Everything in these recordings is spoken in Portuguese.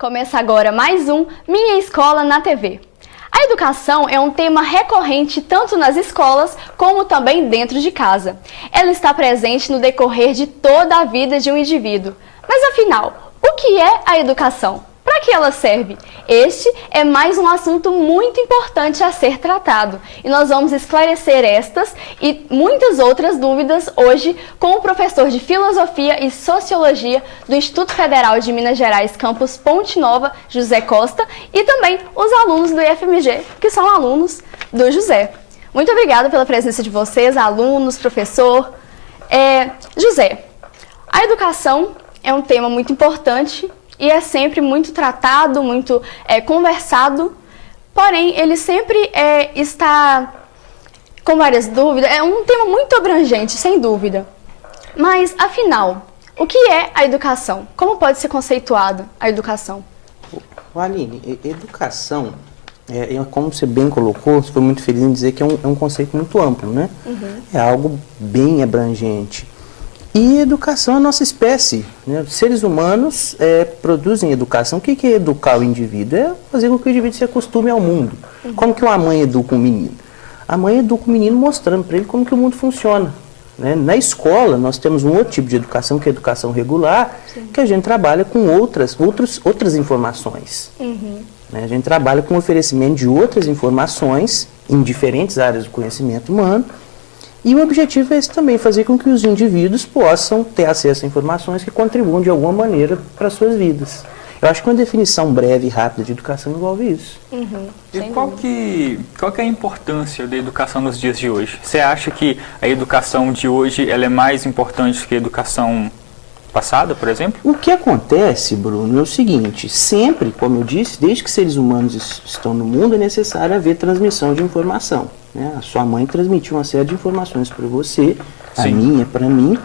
Começa agora mais um Minha Escola na TV. A educação é um tema recorrente tanto nas escolas como também dentro de casa. Ela está presente no decorrer de toda a vida de um indivíduo. Mas afinal, o que é a educação? Para que ela serve? Este é mais um assunto muito importante a ser tratado e nós vamos esclarecer estas e muitas outras dúvidas hoje com o professor de Filosofia e Sociologia do Instituto Federal de Minas Gerais, campus Ponte Nova, José Costa, e também os alunos do IFMG, que são alunos do José. Muito obrigada pela presença de vocês, alunos, professor. José, a educação é um tema muito importante e é sempre muito tratado, muito conversado, porém ele sempre está com várias dúvidas. É um tema muito abrangente, sem dúvida. Mas, afinal, o que é a educação? Como pode ser conceituada a educação? Aline, educação, como você bem colocou, você foi muito feliz em dizer que é um conceito muito amplo, né? Uhum. É algo bem abrangente. E educação é a nossa espécie, né? Os seres humanos produzem educação. O que é educar o indivíduo? É fazer com que o indivíduo se acostume ao mundo. Uhum. Como que uma mãe educa um menino? A mãe educa o menino mostrando para ele como que o mundo funciona, né? Na escola, nós temos um outro tipo de educação, que é a educação regular, sim, que a gente trabalha com outras informações. Uhum. Né? A gente trabalha com o oferecimento de outras informações em diferentes áreas do conhecimento humano. E o objetivo é esse também, fazer com que os indivíduos possam ter acesso a informações que contribuam de alguma maneira para as suas vidas. Eu acho que uma definição breve e rápida de educação envolve isso. Uhum, e qual que é a importância da educação nos dias de hoje? Você acha que a educação de hoje ela é mais importante que a educação passada, por exemplo? O que acontece, Bruno, é o seguinte: sempre, como eu disse, desde que seres humanos estão no mundo, é necessário haver transmissão de informação. Né? A sua mãe transmitiu uma série de informações para você, sim, a minha, para mim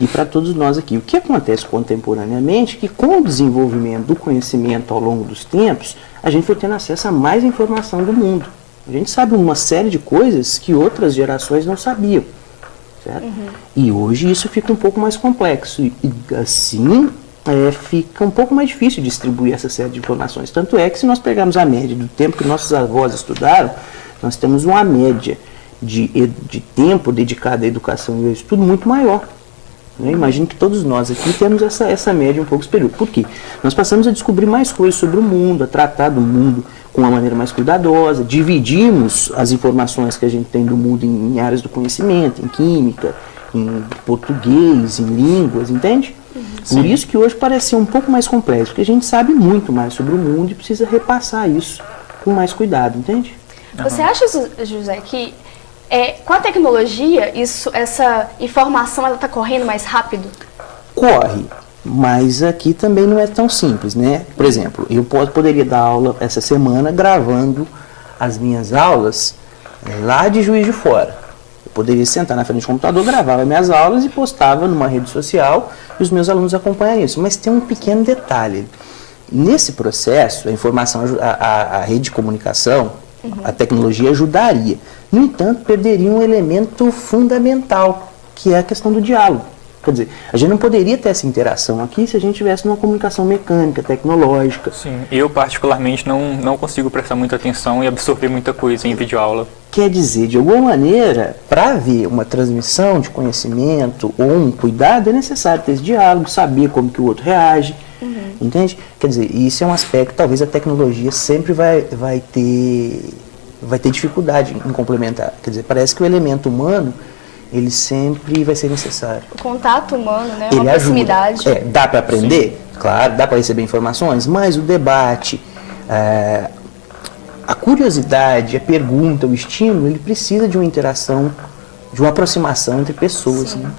e para todos nós aqui. O que acontece contemporaneamente é que, com o desenvolvimento do conhecimento ao longo dos tempos, a gente foi tendo acesso a mais informação do mundo. A gente sabe uma série de coisas que outras gerações não sabiam. Certo? Uhum. E hoje isso fica um pouco mais complexo e assim fica um pouco mais difícil distribuir essa série de informações. Tanto é que, se nós pegarmos a média do tempo que nossos avós estudaram, nós temos uma média de tempo dedicado à educação e ao estudo muito maior. Né? Imagino que todos nós aqui temos essa média um pouco superior. Por quê? Nós passamos a descobrir mais coisas sobre o mundo, a tratar do mundo com uma maneira mais cuidadosa, dividimos as informações que a gente tem do mundo em áreas do conhecimento, em química, em português, em línguas, entende? Uhum. Por isso que hoje parece ser um pouco mais complexo, porque a gente sabe muito mais sobre o mundo e precisa repassar isso com mais cuidado, entende? Você acha, José, que com a tecnologia essa informação está correndo mais rápido? Corre. Mas aqui também não é tão simples, né? Por exemplo, eu poderia dar aula essa semana gravando as minhas aulas lá de Juiz de Fora. Eu poderia sentar na frente do computador, gravava minhas aulas e postava numa rede social e os meus alunos acompanham isso. Mas tem um pequeno detalhe. Nesse processo, a informação, a rede de comunicação, uhum, a tecnologia ajudaria. No entanto, perderia um elemento fundamental, que é a questão do diálogo. Quer dizer, a gente não poderia ter essa interação aqui se a gente tivesse uma comunicação mecânica, tecnológica. Sim, eu particularmente não consigo prestar muita atenção e absorver muita coisa em videoaula. Quer dizer, de alguma maneira, para haver uma transmissão de conhecimento ou um cuidado, é necessário ter esse diálogo, saber como que o outro reage, uhum, entende? Quer dizer, isso é um aspecto, talvez a tecnologia sempre vai ter dificuldade em complementar. Quer dizer, parece que o elemento humano, ele sempre vai ser necessário. O contato humano, né? Ele uma proximidade. Ajuda. Dá para aprender? Sim. Claro, dá para receber informações, mas o debate, a curiosidade, a pergunta, o estímulo, ele precisa de uma interação, de uma aproximação entre pessoas. Né?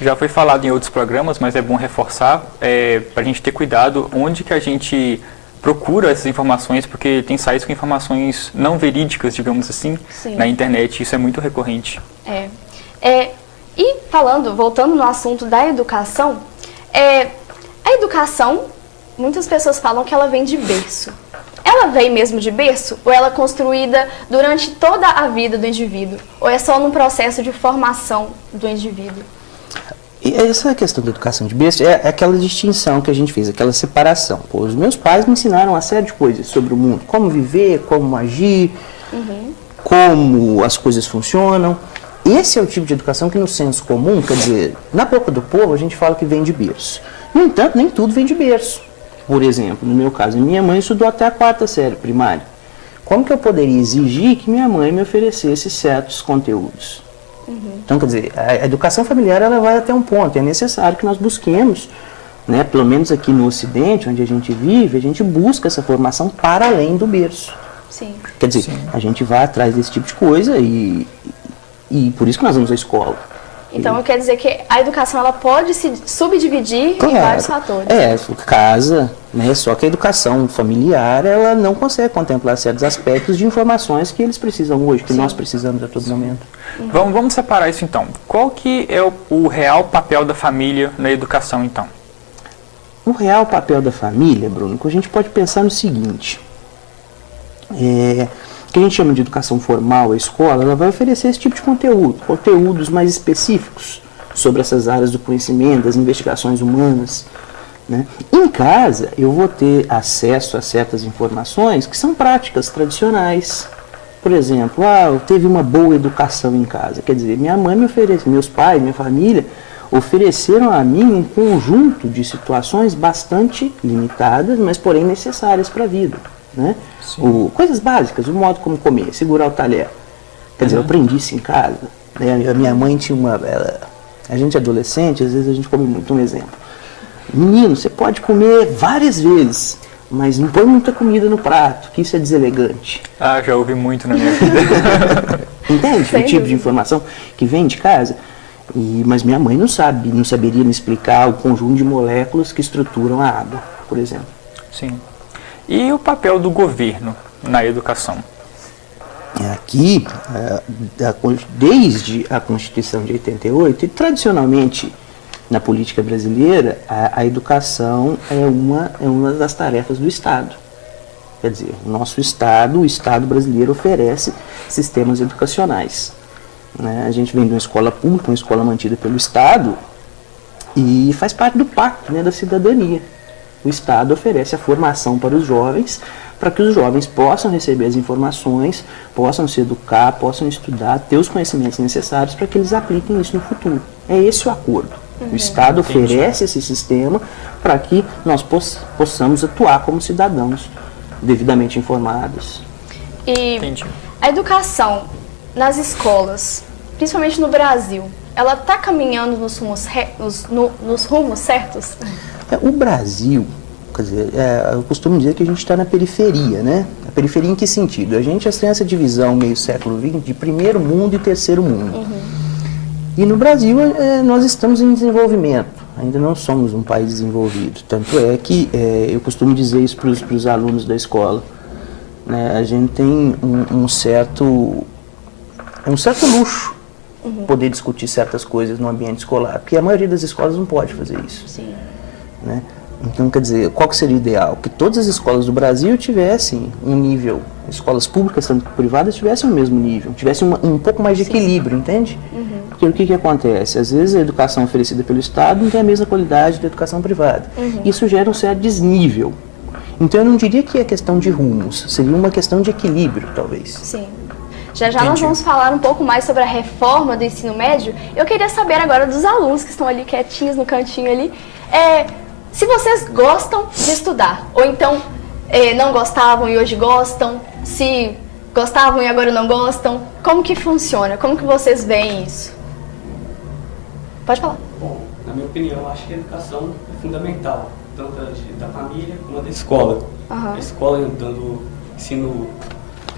Já foi falado em outros programas, mas é bom reforçar, para a gente ter cuidado onde que a gente procura essas informações, porque tem sites com informações não verídicas, digamos assim, sim, na internet. Isso é muito recorrente. E voltando no assunto da educação, a educação, muitas pessoas falam que ela vem de berço. Ela vem mesmo de berço ou ela é construída durante toda a vida do indivíduo? Ou é só num processo de formação do indivíduo? E essa questão da educação de berço é aquela distinção que a gente fez, aquela separação. Pô, os meus pais me ensinaram uma série de coisas sobre o mundo, como viver, como agir, como as coisas funcionam. Esse é o tipo de educação que no senso comum, quer dizer, na boca do povo a gente fala que vem de berço. No entanto, nem tudo vem de berço. Por exemplo, no meu caso, minha mãe estudou até a 4ª série primária. Como que eu poderia exigir que minha mãe me oferecesse certos conteúdos? Então, quer dizer, a educação familiar ela vai até um ponto. É necessário que nós busquemos, né, pelo menos aqui no Ocidente, onde a gente vive, a gente busca essa formação para além do berço. Sim. Quer dizer, a gente vai atrás desse tipo de coisa e por isso que nós vamos à escola. Então, quer dizer que a educação ela pode se subdividir em vários fatores. Casa, né? Só que a educação familiar, ela não consegue contemplar certos aspectos de informações que eles precisam hoje, que nós precisamos a todo momento. Vamos separar isso então. Qual que é o real papel da família na educação então? O real papel da família, Bruno, que a gente pode pensar no seguinte. Que a gente chama de educação formal, a escola, ela vai oferecer esse tipo de conteúdos mais específicos sobre essas áreas do conhecimento, das investigações humanas, né? Em casa, eu vou ter acesso a certas informações que são práticas tradicionais. Por exemplo, eu teve uma boa educação em casa, quer dizer, minha mãe me ofereceu, meus pais, minha família, ofereceram a mim um conjunto de situações bastante limitadas, mas porém necessárias para a vida. Né? Coisas básicas, o modo como comer, segurar o talher. Quer dizer, eu aprendi isso em casa. Né? A minha mãe tinha a gente é adolescente, às vezes a gente come muito. Um exemplo. Menino, você pode comer várias vezes, mas não põe muita comida no prato, que isso é deselegante. Já ouvi muito na minha vida. Entende? O tipo de informação que vem de casa. Mas minha mãe não saberia me explicar o conjunto de moléculas que estruturam a água, por exemplo. Sim. E o papel do governo na educação? Aqui, desde a Constituição de 88, e tradicionalmente na política brasileira, a educação é uma das tarefas do Estado. Quer dizer, o Estado brasileiro oferece sistemas educacionais. Né? A gente vem de uma escola pública, uma escola mantida pelo Estado, e faz parte do pacto, né, da cidadania. O Estado oferece a formação para os jovens, para que os jovens possam receber as informações, possam se educar, possam estudar, ter os conhecimentos necessários para que eles apliquem isso no futuro. É esse o acordo. O Estado oferece esse sistema para que nós possamos atuar como cidadãos devidamente informados. E a educação nas escolas, principalmente no Brasil, ela está caminhando nos rumos certos? O Brasil, quer dizer, eu costumo dizer que a gente está na periferia, né? A periferia em que sentido? A gente tem essa divisão meio século XX de primeiro mundo e terceiro mundo. E no Brasil nós estamos em desenvolvimento, ainda não somos um país desenvolvido. Tanto é que eu costumo dizer isso para os alunos da escola. Né? A gente tem um certo luxo poder discutir certas coisas no ambiente escolar, porque a maioria das escolas não pode fazer isso. Sim. Né? Então, quer dizer, qual que seria o ideal? Que todas as escolas do Brasil tivessem um nível, escolas públicas, tanto privadas, tivessem o mesmo nível, tivessem um pouco mais de equilíbrio, entende? Porque o que acontece? Às vezes a educação oferecida pelo Estado não tem a mesma qualidade da educação privada. Isso gera um certo desnível. Então, eu não diria que é questão de rumos, seria uma questão de equilíbrio, talvez. Sim. Já nós vamos falar um pouco mais sobre a reforma do ensino médio. Eu queria saber agora dos alunos que estão ali quietinhos no cantinho ali, se vocês gostam de estudar, ou então não gostavam e hoje gostam, se gostavam e agora não gostam, como que funciona? Como que vocês veem isso? Pode falar. Bom, na minha opinião, eu acho que a educação é fundamental, tanto da família como da escola. A escola dando ensino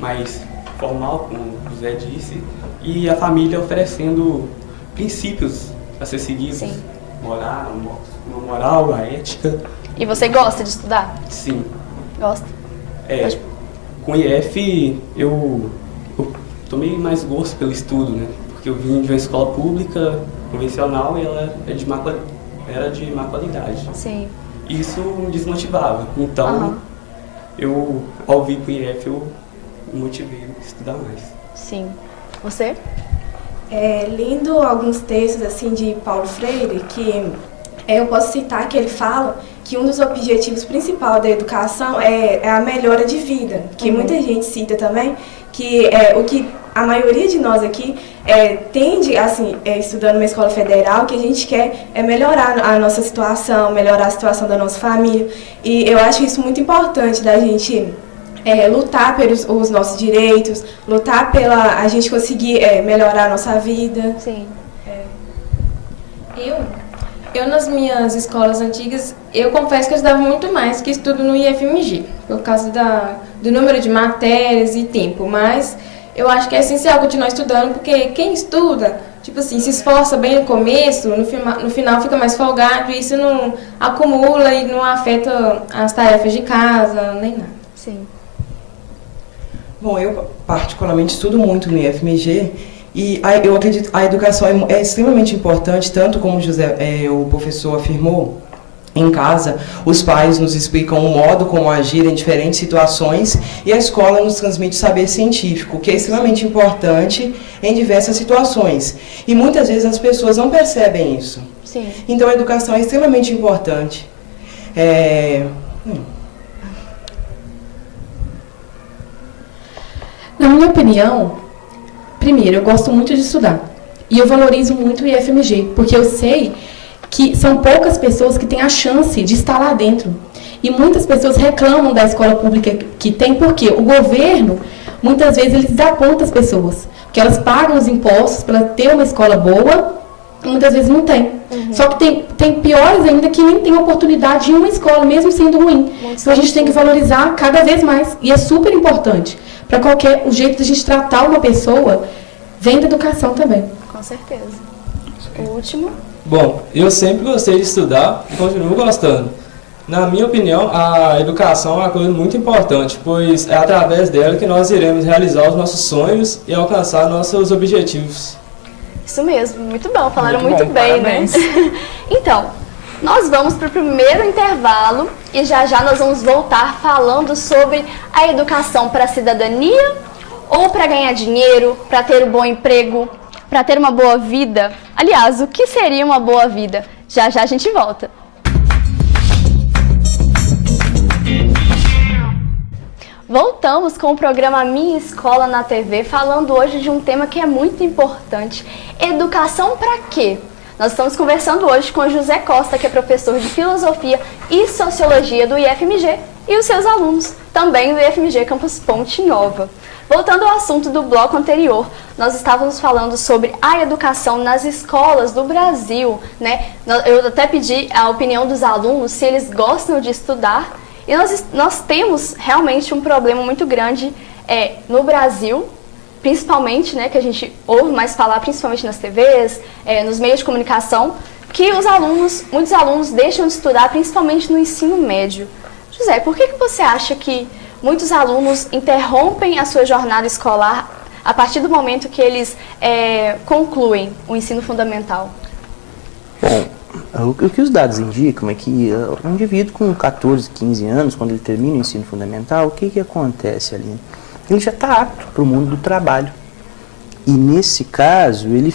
mais formal, como o Zé disse, e a família oferecendo princípios a ser seguidos. Sim. Uma moral, a ética. E você gosta de estudar? Sim. Gosta? Com o IF eu tomei mais gosto pelo estudo, né? Porque eu vim de uma escola pública convencional e ela era de má qualidade. Sim. Isso me desmotivava. Então, ao vir para o IF, eu me motivei a estudar mais. Sim. Você? Lendo alguns textos assim de Paulo Freire, que eu posso citar que ele fala que um dos objetivos principais da educação é a melhora de vida, que muita gente cita também, que o que a maioria de nós aqui tende, assim, estudando numa escola federal, que a gente quer melhorar a nossa situação, melhorar a situação da nossa família. E eu acho isso muito importante da gente lutar pelos os nossos direitos, lutar pela a gente conseguir melhorar a nossa vida. Sim. Eu nas minhas escolas antigas, eu confesso que eu estudava muito mais que estudo no IFMG, por causa do número de matérias e tempo, mas eu acho que é essencial continuar estudando, porque quem estuda, tipo assim, se esforça bem no começo, no final fica mais folgado, e isso não acumula e não afeta as tarefas de casa, nem nada. Sim. Bom, eu particularmente estudo muito no IFMG e eu acredito que a educação é extremamente importante, tanto como o professor afirmou, em casa, os pais nos explicam o modo como agir em diferentes situações e a escola nos transmite saber científico, que é extremamente importante em diversas situações. E muitas vezes as pessoas não percebem isso. Sim. Então a educação é extremamente importante. Na minha opinião, primeiro, eu gosto muito de estudar. E eu valorizo muito o IFMG, porque eu sei que são poucas pessoas que têm a chance de estar lá dentro. E muitas pessoas reclamam da escola pública que tem, porque o governo, muitas vezes, eles dão conta às pessoas. Porque elas pagam os impostos para ter uma escola boa, e muitas vezes não tem. Só que tem piores ainda que nem tem oportunidade em uma escola, mesmo sendo ruim. Então a gente tem que valorizar cada vez mais. E é super importante. Para o jeito de a gente tratar uma pessoa, vem da educação também. Com certeza. O último. Bom, eu sempre gostei de estudar e continuo gostando. Na minha opinião, a educação é uma coisa muito importante, pois é através dela que nós iremos realizar os nossos sonhos e alcançar nossos objetivos. Isso mesmo, muito bom, falaram Muito muito bom, bem, parabéns. né? Então, nós vamos para o primeiro intervalo e já nós vamos voltar falando sobre a educação para a cidadania ou para ganhar dinheiro, para ter um bom emprego, para ter uma boa vida. Aliás, o que seria uma boa vida? Já a gente volta. Voltamos com o programa Minha Escola na TV, falando hoje de um tema que é muito importante. Educação para quê? Nós estamos conversando hoje com o José Costa, que é professor de Filosofia e Sociologia do IFMG, e os seus alunos, também do IFMG Campus Ponte Nova. Voltando ao assunto do bloco anterior, nós estávamos falando sobre a educação nas escolas do Brasil, né? Eu até pedi a opinião dos alunos se eles gostam de estudar. E nós temos realmente um problema muito grande no Brasil, principalmente, né, que a gente ouve mais falar, principalmente nas TVs, nos meios de comunicação, que muitos alunos deixam de estudar, principalmente no ensino médio. José, por que você acha que muitos alunos interrompem a sua jornada escolar a partir do momento que eles concluem o ensino fundamental? Bom, o que os dados indicam é que um indivíduo com 14, 15 anos, quando ele termina o ensino fundamental, o que acontece ali? Ele já está apto para o mundo do trabalho. E nesse caso, ele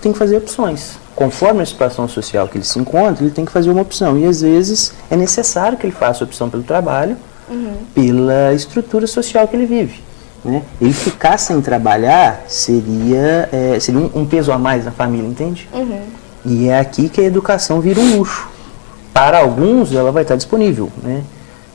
tem que fazer opções. Conforme a situação social que ele se encontra, ele tem que fazer uma opção. E às vezes é necessário que ele faça a opção pelo trabalho, pela estrutura social que ele vive. Né? Ele ficar sem trabalhar seria um peso a mais na família, entende? E é aqui que a educação vira um luxo. Para alguns, ela vai estar disponível. Né?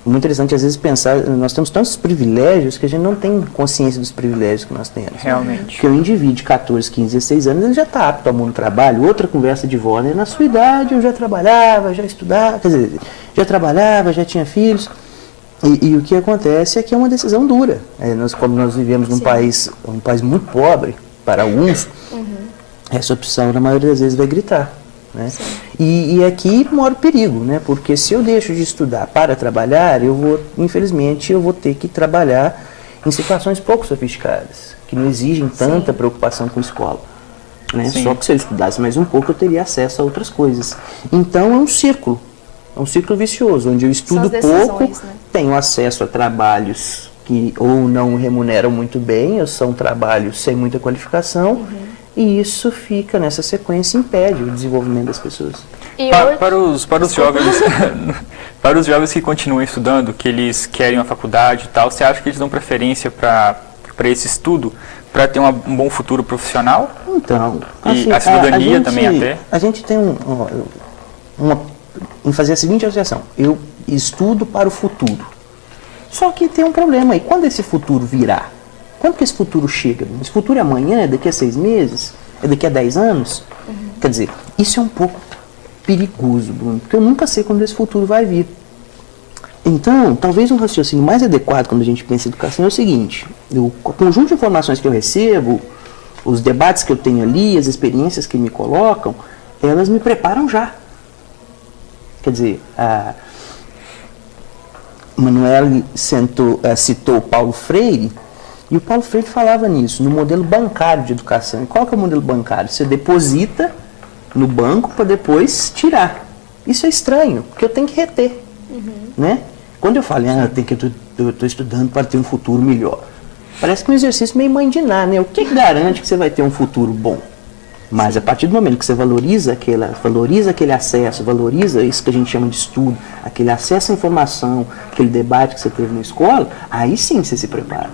É muito interessante, às vezes, pensar, nós temos tantos privilégios que a gente não tem consciência dos privilégios que nós temos. Realmente. Porque o indivíduo de 14, 15, 16 anos, ele já está apto ao mundo do trabalho. Outra conversa de vó, né? Na sua idade eu já trabalhava, já estudava, quer dizer, já trabalhava, já tinha filhos. E o que acontece é que é uma decisão dura. Como nós vivemos num país muito pobre, para alguns, essa opção, na maioria das vezes, vai gritar. Né? E aqui mora o perigo, né? Porque se eu deixo de estudar para trabalhar, infelizmente, eu vou ter que trabalhar em situações pouco sofisticadas, que não exigem tanta preocupação com escola. Né? Só que se eu estudasse mais um pouco, eu teria acesso a outras coisas. Então, é um círculo vicioso, onde eu estudo pouco, né? Tenho acesso a trabalhos que ou não remuneram muito bem, ou são trabalhos sem muita qualificação, e isso fica nessa sequência, impede o desenvolvimento das pessoas. Para os jovens, para os jovens que continuam estudando, que eles querem uma faculdade e tal, você acha que eles dão preferência para esse estudo, para ter um bom futuro profissional? Então, e a cidadania também até? A gente tem em fazer a seguinte associação: eu estudo para o futuro. Só que tem um problema aí. Quando esse futuro virá? Quando que esse futuro chega? Esse futuro é amanhã? É daqui a 6 meses? É daqui a 10 anos? Quer dizer, isso é um pouco perigoso, Bruno, porque eu nunca sei quando esse futuro vai vir. Então, talvez um raciocínio mais adequado quando a gente pensa em educação é o seguinte: o conjunto de informações que eu recebo, os debates que eu tenho ali, as experiências que me colocam, elas me preparam já. Quer dizer, a Manuela citou Paulo Freire, e o Paulo Freire falava nisso, no modelo bancário de educação. E qual que é o modelo bancário? Você deposita no banco para depois tirar. Isso é estranho, porque eu tenho que reter. Né? Quando eu falo, eu estou estudando para ter um futuro melhor, parece que é um exercício meio mãe de Ná, né? O que garante que você vai ter um futuro bom? Mas a partir do momento que você valoriza aquele acesso, valoriza isso que a gente chama de estudo, aquele acesso à informação, aquele debate que você teve na escola, aí sim você se prepara.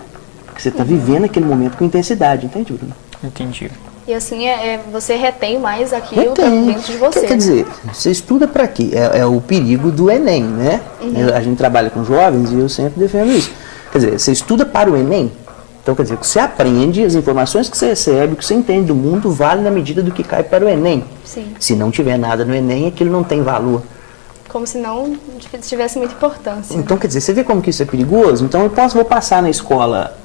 Porque você está vivendo aquele momento com intensidade, entende, Bruno? Entendi. E assim, você retém mais aquilo dentro de você. Quer dizer, você estuda para quê? É o perigo do Enem, né? A gente trabalha com jovens e eu sempre defendo isso. Quer dizer, você estuda para o Enem. Então, quer dizer, você aprende, as informações que você recebe, o que você entende do mundo, vale na medida do que cai para o Enem. Sim. Se não tiver nada no Enem, aquilo não tem valor. Como se não tivesse muita importância. Então, quer dizer, você vê como que isso é perigoso? Então, eu vou passar na escola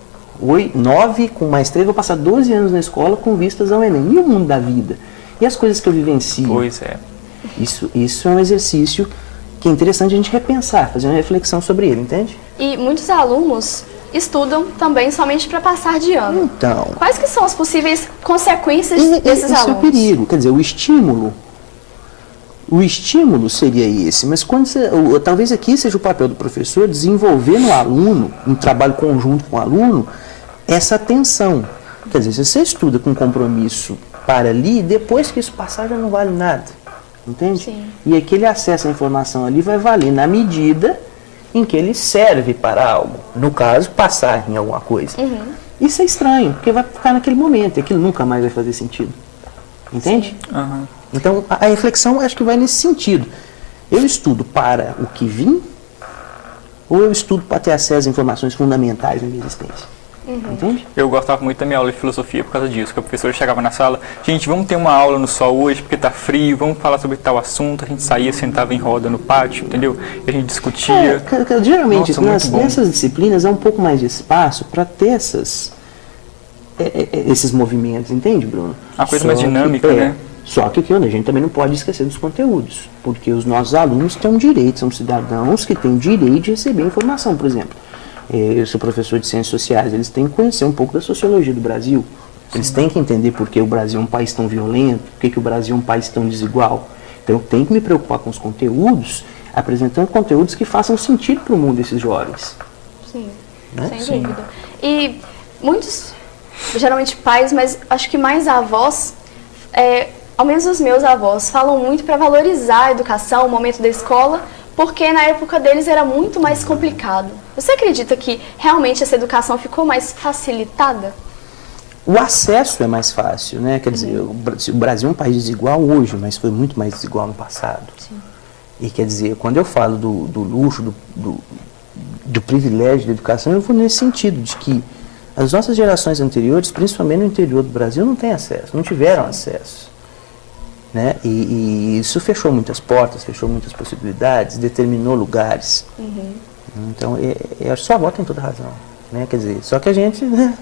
9, com mais 3, vou passar 12 anos na escola com vistas ao Enem. E o mundo da vida? E as coisas que eu vivencio? Pois é. Isso é um exercício que é interessante a gente repensar, fazer uma reflexão sobre ele, entende? E muitos alunos estudam também somente para passar de ano. Então, quais que são as possíveis consequências desses alunos? Esse é o perigo. Quer dizer, o estímulo seria esse, mas talvez aqui seja o papel do professor desenvolver no aluno, um trabalho conjunto com o aluno, essa atenção. Quer dizer, se você estuda com compromisso para ali, depois que isso passar já não vale nada. Entende? Sim. E aquele acesso à informação ali vai valer na medida em que ele serve para algo. No caso, passar em alguma coisa. Isso é estranho, porque vai ficar naquele momento, e aquilo nunca mais vai fazer sentido. Entende? Então, a reflexão acho que vai nesse sentido. Eu estudo para o que vim, ou eu estudo para ter acesso a informações fundamentais na minha existência? Entende? Eu gostava muito da minha aula de filosofia por causa disso, que a professora chegava na sala, gente, vamos ter uma aula no sol hoje porque tá frio, vamos falar sobre tal assunto, a gente saía, sentava em roda no pátio, entendeu? E a gente discutia. Geralmente, nessas disciplinas há um pouco mais de espaço para ter esses movimentos, entende, Bruno? A coisa mais dinâmica, né? Só que a gente também não pode esquecer dos conteúdos, porque os nossos alunos têm um direito, são cidadãos que têm o direito de receber informação, por exemplo. Eu sou professor de ciências sociais, eles têm que conhecer um pouco da sociologia do Brasil. Eles têm que entender por que o Brasil é um país tão violento, por que o Brasil é um país tão desigual. Então eu tenho que me preocupar com os conteúdos, apresentando conteúdos que façam sentido para o mundo desses jovens. Sim, né? Sem dúvida. E muitos, geralmente pais, mas acho que mais avós, ao menos os meus avós, falam muito para valorizar a educação, o momento da escola, porque na época deles era muito mais complicado. Você acredita que realmente essa educação ficou mais facilitada? O acesso é mais fácil, né? Quer dizer, o Brasil é um país desigual hoje, mas foi muito mais desigual no passado. Sim. E quer dizer, quando eu falo do luxo, do privilégio da educação, eu vou nesse sentido, de que as nossas gerações anteriores, principalmente no interior do Brasil, não têm acesso, não tiveram acesso. Né? E isso fechou muitas portas, fechou muitas possibilidades, determinou lugares. Então, eu acho que sua avó tem toda razão. Né? Quer dizer, só que a gente, né?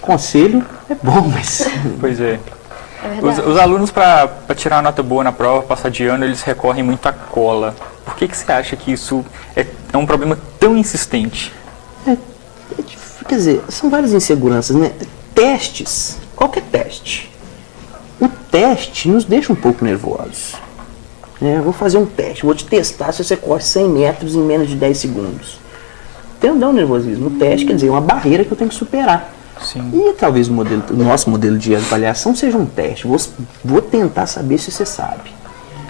Conselho é bom, mas... Pois é. Os alunos, para tirar uma nota boa na prova, passar de ano, eles recorrem muito à cola. Por que você acha que isso é um problema tão insistente? Quer dizer, são várias inseguranças, né? Testes, qualquer teste. O teste nos deixa um pouco nervosos. Eu vou fazer um teste, vou te testar se você corre 100 metros em menos de 10 segundos. Então dá um nervosismo. O teste, quer dizer, é uma barreira que eu tenho que superar. Sim. E talvez o nosso modelo de avaliação seja um teste. Vou tentar saber se você sabe.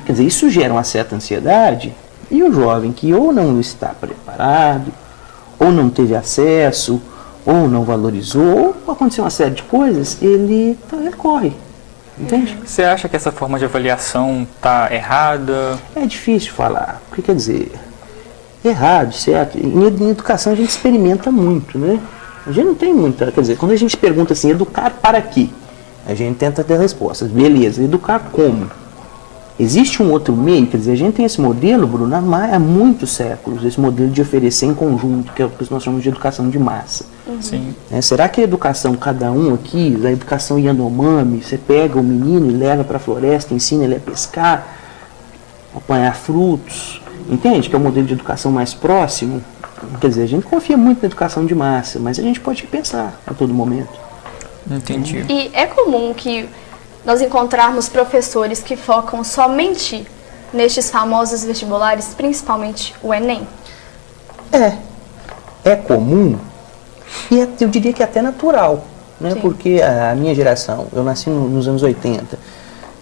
Quer dizer, isso gera uma certa ansiedade e o jovem que ou não está preparado, ou não teve acesso, ou não valorizou, ou aconteceu uma série de coisas, ele corre. Entende? Você acha que essa forma de avaliação está errada? É difícil falar. Porque, quer dizer, errado, certo? Em educação a gente experimenta muito, né? A gente não tem muita... Quer dizer, quando a gente pergunta assim, educar para quê? A gente tenta ter respostas. Beleza, educar como? Existe um outro meio? Quer dizer, a gente tem esse modelo, Bruno, há muitos séculos, esse modelo de oferecer em conjunto, que é o que nós chamamos de educação de massa. Sim. Será que a educação, cada um aqui, a educação Yanomami, você pega o menino e leva para a floresta, ensina ele a pescar, apanhar frutos, entende? Que é o modelo de educação mais próximo. Quer dizer, a gente confia muito na educação de massa, mas a gente pode pensar a todo momento. Entendi. E é comum que nós encontrarmos professores que focam somente nestes famosos vestibulares, principalmente o Enem? É comum e eu diria que é até natural, né? Porque a minha geração, eu nasci nos anos 80,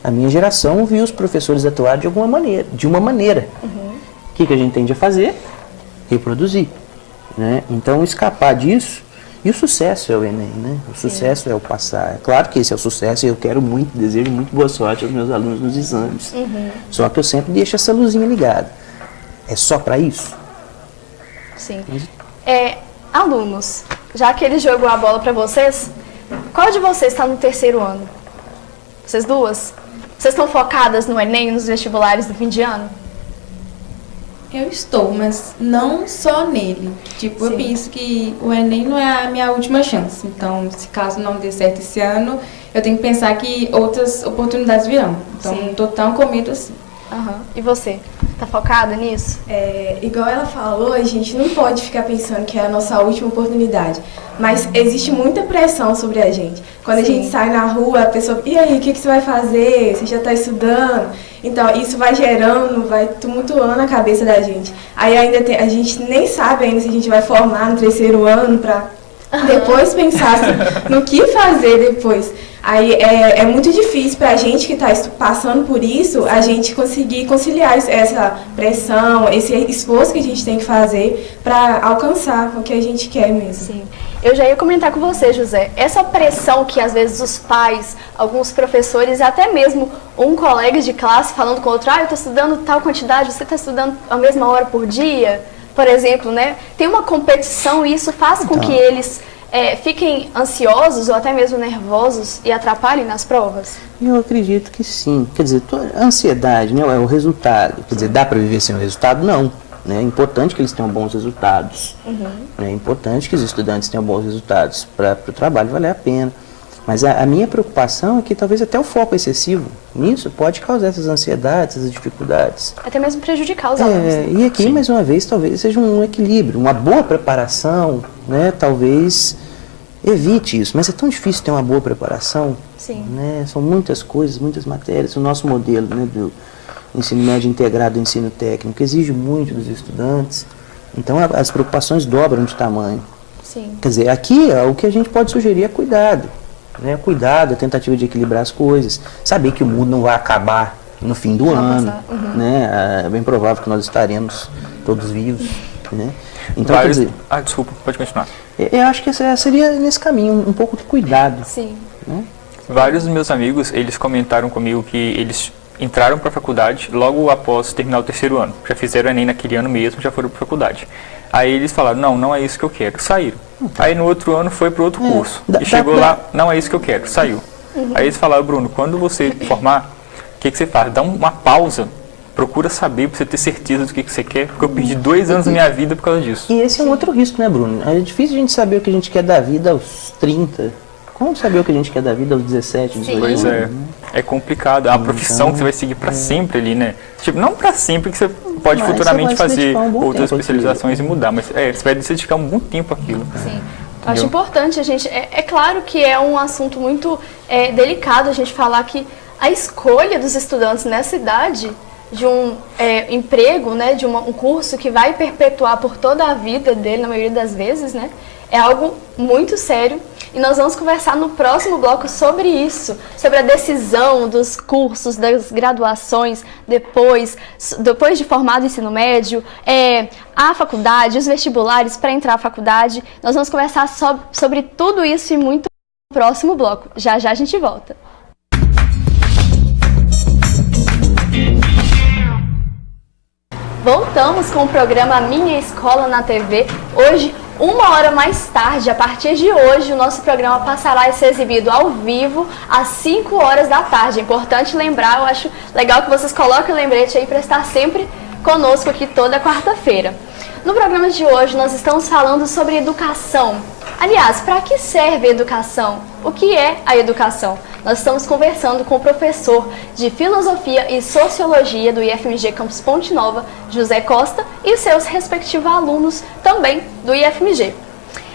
a minha geração viu os professores atuar de uma maneira. O que a gente tende a fazer? Reproduzir, né? Então, escapar disso, e o sucesso é o Enem, né? O sucesso é o passar. É claro que esse é o sucesso e eu desejo muito boa sorte aos meus alunos nos exames. Só que eu sempre deixo essa luzinha ligada. É só para isso? Sim. Alunos, já que ele jogou a bola para vocês, qual de vocês está no terceiro ano? Vocês duas? Vocês estão focadas no Enem, nos vestibulares do fim de ano? Eu estou, mas não só nele. Tipo, eu penso que o Enem não é a minha última chance. Então, se caso não dê certo esse ano, eu tenho que pensar que outras oportunidades virão. Então, não estou tão com medo assim. E você? Tá focada nisso? Igual ela falou, a gente não pode ficar pensando que é a nossa última oportunidade. Mas existe muita pressão sobre a gente. Quando a gente sai na rua, a pessoa, e aí, o que você vai fazer? Você já está estudando? Então, isso vai gerando, vai tumultuando a cabeça da gente. Aí ainda a gente nem sabe ainda se a gente vai formar no terceiro ano para depois pensar no que fazer depois. Aí é muito difícil para a gente que está passando por isso, a gente conseguir conciliar essa pressão, esse esforço que a gente tem que fazer para alcançar o que a gente quer mesmo. Sim. Eu já ia comentar com você, José, essa pressão que às vezes os pais, alguns professores, até mesmo um colega de classe falando com o outro, eu estou estudando tal quantidade, você está estudando a mesma hora por dia, por exemplo, né? Tem uma competição e isso faz com que eles fiquem ansiosos ou até mesmo nervosos e atrapalhem nas provas? Eu acredito que sim. Quer dizer, a ansiedade, né, é o resultado. Quer dizer, dá para viver sem o resultado? Não. É importante que eles tenham bons resultados. É importante que os estudantes tenham bons resultados para o trabalho valer a pena. Mas a minha preocupação é que talvez até o foco excessivo nisso pode causar essas ansiedades, essas dificuldades. Até mesmo prejudicar os alunos. E aqui, mais uma vez, talvez seja um equilíbrio. Uma boa preparação, né, talvez evite isso. Mas é tão difícil ter uma boa preparação. Sim. Né? São muitas coisas, muitas matérias. O nosso modelo, né, do ensino médio integrado ao ensino técnico exige muito dos estudantes. Então, as preocupações dobram de tamanho. Sim. Quer dizer, aqui o que a gente pode sugerir é cuidado. Né? Cuidado, a tentativa de equilibrar as coisas. Saber que o mundo não vai acabar no fim do ano. Né? É bem provável que nós estaremos todos vivos. Né? Então, quer dizer, desculpa, pode continuar. Eu acho que seria nesse caminho, um pouco de cuidado. Sim. Né? Vários dos meus amigos, eles comentaram comigo que eles entraram para a faculdade logo após terminar o terceiro ano. Já fizeram o Enem naquele ano mesmo, já foram para a faculdade. Aí eles falaram, não é isso que eu quero. Saíram. Aí no outro ano foi para outro curso. E chegou lá, não é isso que eu quero. Saiu. Aí eles falaram, Bruno, quando você formar, o que você faz? Dá uma pausa. Procura saber para você ter certeza do que você quer. Porque eu perdi 2 anos da minha vida por causa disso. E esse é um outro risco, né, Bruno? É difícil a gente saber o que a gente quer da vida aos 30. Como saber o que a gente quer da vida aos 17, 18 Pois anos? é complicado. É uma profissão que você vai seguir para sempre ali, né? Tipo, não para sempre, que você pode futuramente fazer outras especializações e mudar, mas você vai dedicar um bom tempo àquilo. Sim. Eu acho importante a gente... É claro que é um assunto muito delicado a gente falar que a escolha dos estudantes nessa idade de um emprego, né, de um curso que vai perpetuar por toda a vida dele, na maioria das vezes, né, é algo muito sério e nós vamos conversar no próximo bloco sobre isso, sobre a decisão dos cursos, das graduações depois de formado o ensino médio, a faculdade, os vestibulares para entrar à faculdade. Nós vamos conversar sobre tudo isso e muito no próximo bloco. Já já a gente volta. Voltamos com o programa Minha Escola na TV. Hoje, 1 hora mais tarde, a partir de hoje, o nosso programa passará a ser exibido ao vivo às 5 horas da tarde. É importante lembrar, eu acho legal que vocês coloquem o lembrete aí para estar sempre conosco aqui toda quarta-feira. No programa de hoje, nós estamos falando sobre educação. Aliás, para que serve a educação? O que é a educação? Nós estamos conversando com o professor de Filosofia e Sociologia do IFMG Campus Ponte Nova, José Costa, e seus respectivos alunos também do IFMG.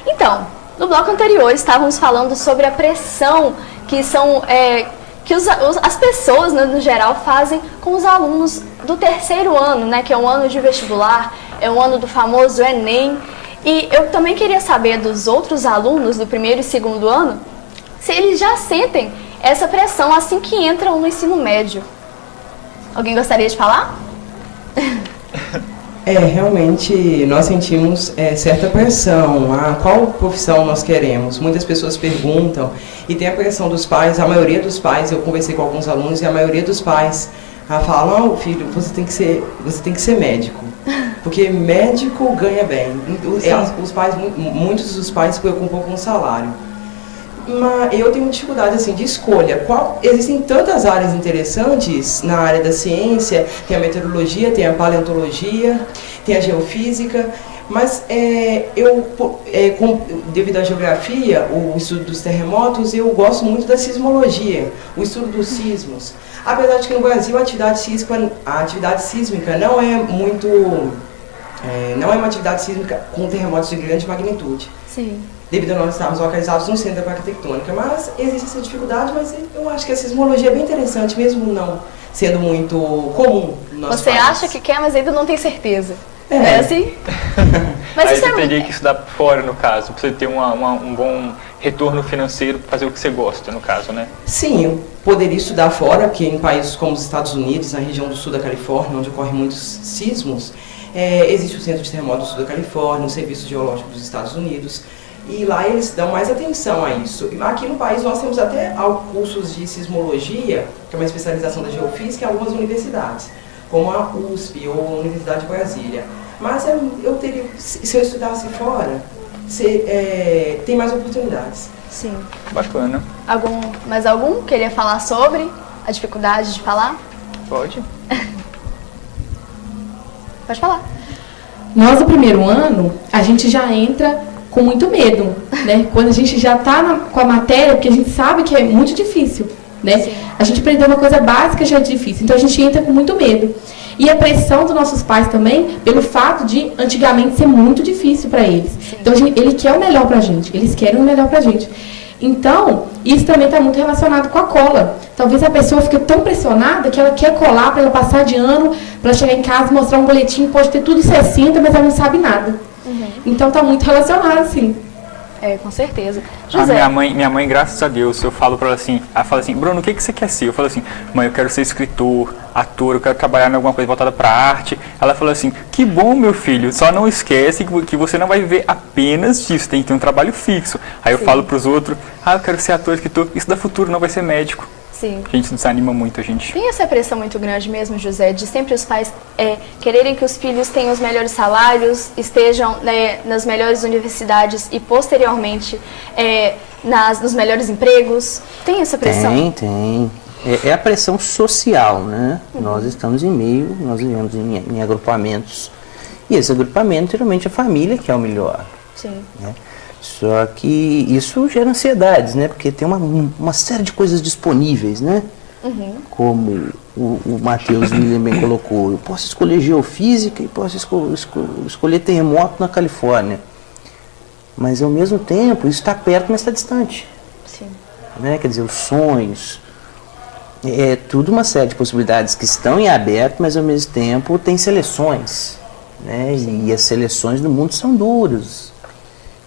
Então, no bloco anterior estávamos falando sobre a pressão que as pessoas, no geral, fazem com os alunos do terceiro ano, né, que é um ano de vestibular, é um ano do famoso Enem. E eu também queria saber dos outros alunos do primeiro e segundo ano, se eles já sentem essa pressão assim que entram no ensino médio. Alguém gostaria de falar? Realmente nós sentimos certa pressão. Qual profissão nós queremos? Muitas pessoas perguntam e tem a pressão dos pais. A maioria dos pais, eu conversei com alguns alunos e a maioria dos pais falam: filho, você tem que ser médico, porque médico ganha bem. Os pais, muitos dos pais se preocupam com o salário. Mas eu tenho dificuldade assim de escolha. Existem tantas áreas interessantes na área da ciência. Tem a meteorologia, tem a paleontologia, tem a geofísica. Mas devido à geografia, o estudo dos terremotos, eu gosto muito da sismologia, o estudo dos sismos. Apesar de que no Brasil a atividade sísmica não é uma atividade sísmica com terremotos de grande magnitude. Sim. Devido a nós estarmos localizados no centro da placa tectônica. Mas existe essa dificuldade, mas eu acho que a sismologia é bem interessante, mesmo não sendo muito comum no nosso Você país. acha que quer, mas ainda não tem certeza. É assim? Mas aí isso você teria que estudar fora, no caso, para você ter um bom retorno financeiro para fazer o que você gosta, no caso, né? Sim, eu poderia estudar fora, porque em países como os Estados Unidos, na região do sul da Califórnia, onde ocorrem muitos sismos, existe o Centro de Terremotos do Sul da Califórnia, o Serviço Geológico dos Estados Unidos, e lá eles dão mais atenção a isso. Aqui no país nós temos até cursos de sismologia, que é uma especialização da geofísica, em algumas universidades, como a USP ou a Universidade de Brasília. Mas eu teria, se eu estudasse fora, tem mais oportunidades. Sim. Bacana. Mais algum queria falar sobre a dificuldade de falar? Pode. Pode falar. Nós, no primeiro ano, a gente já entra com muito medo, né? Quando a gente já está com a matéria, porque a gente sabe que é muito difícil, né? Sim. A gente aprendeu uma coisa básica já é difícil, então a gente entra com muito medo. E a pressão dos nossos pais também, pelo fato de antigamente ser muito difícil para eles. Sim. Então ele quer o melhor para a gente, eles querem o melhor para a gente. Então, isso também está muito relacionado com a cola. Talvez a pessoa fique tão pressionada que ela quer colar para ela passar de ano, para ela chegar em casa e mostrar um boletim, pode ter tudo 60, mas ela não sabe nada. Uhum. Então está muito relacionado, assim. Com certeza. José. Minha mãe, graças a Deus, eu falo para ela assim, Bruno, o que você quer ser? Eu falo assim, mãe, eu quero ser escritor, ator, eu quero trabalhar em alguma coisa voltada para a arte. Ela falou assim, que bom, meu filho, só não esquece que você não vai viver apenas disso, tem que ter um trabalho fixo. Aí eu falo para os outros, eu quero ser ator, escritor, isso dá futuro, não vai ser médico. Sim. A gente desanima muito, a gente. Tem essa pressão muito grande mesmo, José, de sempre os pais quererem que os filhos tenham os melhores salários, estejam nas melhores universidades e posteriormente nos melhores empregos. Tem essa pressão? Tem. É a pressão social, né? Uhum. Nós estamos nós vivemos em agrupamentos. E esse agrupamento, geralmente, a família que é o melhor. Sim. Né? Só que isso gera ansiedades, né? Porque tem uma série de coisas disponíveis, né? Uhum. Como o Matheus William bem colocou, eu posso escolher geofísica e posso escolher terremoto na Califórnia. Mas, ao mesmo tempo, isso está perto, mas está distante. Sim. Né? Quer dizer, os sonhos, tudo uma série de possibilidades que estão em aberto, mas, ao mesmo tempo, tem seleções. Né? E as seleções do mundo são duras.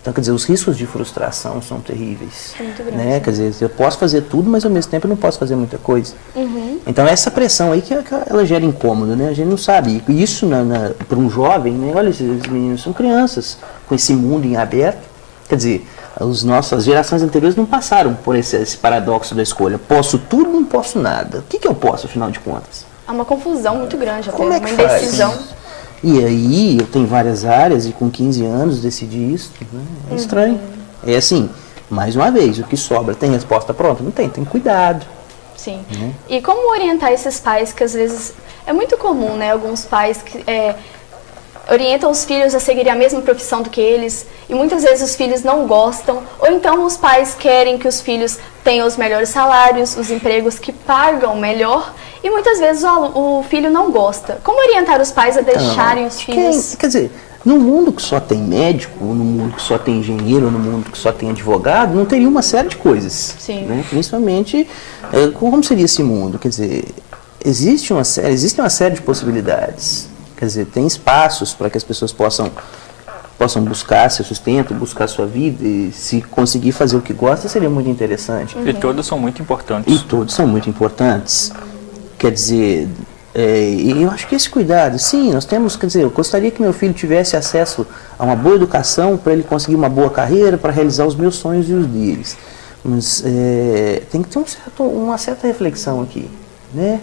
Então, quer dizer, os riscos de frustração são terríveis. Muito grande. Né? Quer dizer, eu posso fazer tudo, mas ao mesmo tempo eu não posso fazer muita coisa. Então, essa pressão aí que ela gera incômodo, né? A gente não sabe. E isso, para um jovem, né? Olha, esses meninos são crianças com esse mundo em aberto. Quer dizer, as gerações anteriores não passaram por esse paradoxo da escolha. Posso tudo, não posso nada. O que eu posso, afinal de contas? Há uma confusão muito grande, até Como é uma que faz? indecisão. E aí, eu tenho várias áreas e com 15 anos decidi isso, né? É estranho. É assim, mais uma vez, o que sobra, tem resposta pronta? Não tem cuidado. Sim. E como orientar esses pais que às vezes, é muito comum, né, alguns pais que orientam os filhos a seguirem a mesma profissão do que eles, e muitas vezes os filhos não gostam, ou então os pais querem que os filhos tenham os melhores salários, os empregos que pagam melhor, e muitas vezes o filho não gosta. Como orientar os pais a deixarem os filhos? Quer dizer, num mundo que só tem médico, num mundo que só tem engenheiro, num mundo que só tem advogado, não teria uma série de coisas. Sim. Né? Principalmente, como seria esse mundo? Quer dizer, existe uma série de possibilidades. Quer dizer, tem espaços para que as pessoas possam buscar seu sustento, buscar sua vida, e se conseguir fazer o que gosta, seria muito interessante. E todos são muito importantes. E todos são muito importantes. Quer dizer, eu acho que esse cuidado, sim, nós temos, quer dizer, eu gostaria que meu filho tivesse acesso a uma boa educação para ele conseguir uma boa carreira, para realizar os meus sonhos e os deles. Mas tem que ter uma certa reflexão aqui, né?